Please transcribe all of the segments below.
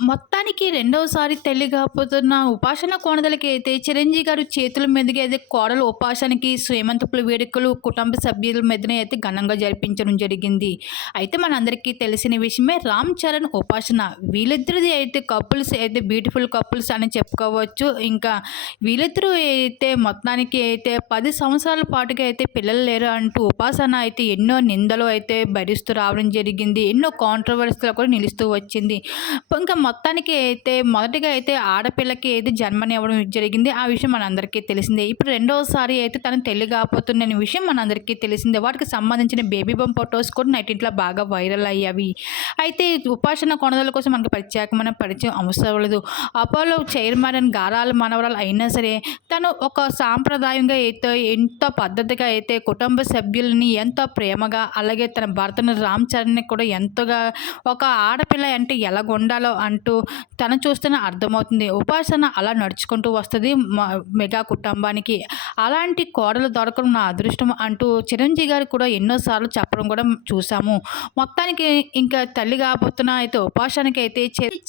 మొత్తానికి రెండవసారి తల్లి ఉపాసన కోణదలకి అయితే చిరంజీవి గారు చేతుల మీదుగా అయితే కోడలు ఉపాసనకి శ్రీమంతపుల వేడుకలు కుటుంబ సభ్యుల మీదనే అయితే ఘనంగా జరిపించడం జరిగింది. అయితే మనందరికీ తెలిసిన విషయమే రామ్ చరణ్ ఉపాసన. వీళ్ళిద్దరిది అయితే కపుల్స్ అయితే బ్యూటిఫుల్ కపుల్స్ అని చెప్పుకోవచ్చు. ఇంకా వీళ్ళిద్దరూ అయితే మొత్తానికి అయితే పది సంవత్సరాల పాటుగా అయితే పిల్లలు లేరు అంటూ ఉపాసన అయితే ఎన్నో నిందలు అయితే భరిస్తూ రావడం జరిగింది. ఎన్నో కాంట్రవర్సీలో కూడా నిలుస్తూ వచ్చింది. ఇంకా మొత్తానికి అయితే మొదటిగా అయితే ఆడపిల్లకి అయితే జన్మనివ్వడం జరిగింది. ఆ విషయం మనందరికీ తెలిసిందే. ఇప్పుడు రెండోసారి అయితే తను తెల్లి కాబోతున్న విషయం మనందరికీ తెలిసిందే. వాటికి సంబంధించిన బేబీ బొమ్మ ఫొటోస్ కూడా నైట్ ఇంట్లో బాగా వైరల్ అయ్యావి అయితే ఉపాసన కొనదల కోసం మనకు ప్రత్యేకమైన పరిచయం అవసరం లేదు. అపోలో చైర్మన్ అండ్ గారాల మనవరాలు అయినా సరే తను ఒక సాంప్రదాయంగా అయితే ఎంతో పద్ధతిగా అయితే కుటుంబ సభ్యులని ఎంతో ప్రేమగా అలాగే తన భర్తను రామ్ చరణ్ని కూడా ఎంతగా ఒక ఆడపిల్ల అంటే ఎలాగ ఉండాలో అంటూ తను చూస్తేనే అర్థమవుతుంది. ఉపాసన అలా నడుచుకుంటూ వస్తుంది మెగా కుటుంబానికి. అలాంటి కోడలు దొరకడం నా అదృష్టం అంటూ చిరంజీవి గారు కూడా ఎన్నోసార్లు చెప్పడం కూడా చూసాము. మొత్తానికి ఇంకా తల్లి కాబోతున్న అయితే ఉపాసనకి అయితే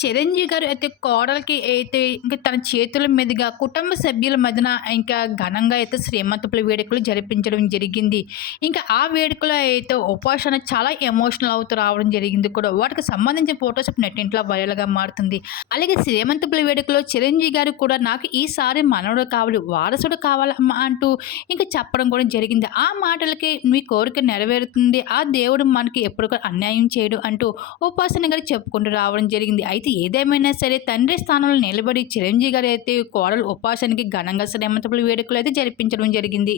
చిరంజీవి గారు అయితే కోడలకి అయితే ఇంకా తన చేతుల మీదుగా కుటుంబ సభ్యుల మధ్యన ఇంకా ఘనంగా అయితే శ్రీమంతపుల వేడుకలు జరిపించడం జరిగింది. ఇంకా ఆ వేడుకలో అయితే ఉపాసన చాలా ఎమోషనల్ అవుతూ రావడం జరిగింది కూడా. వాటికి సంబంధించిన ఫొటోస్ నెట్టింట్లో వైరల్గా మారుతుంది. అలాగే శ్రీమంతపుల వేడుకలో చిరంజీవి గారు కూడా నాకు ఈసారి మనవడు కావాలి వారసుడు కావాలమ్మా అంటూ ఇంకా చెప్పడం కూడా జరిగింది. ఆ మాటలకి మీ కోరిక నెరవేరుతుంది. ఆ దేవుడు మనకి ఎప్పుడు అన్యాయం చేయడు అంటూ ఉపాసన గారు చెప్పుకుంటూ రావడం జరిగింది. అయితే ఏదేమైనా సరే తండ్రి స్థానంలో నిలబడి చిరంజీవి గారు అయితే కోడలు ఉపాసనకి ఘనంగా శ్రీమంతపుల వేడుకలు అయితే జరిపించడం జరిగింది.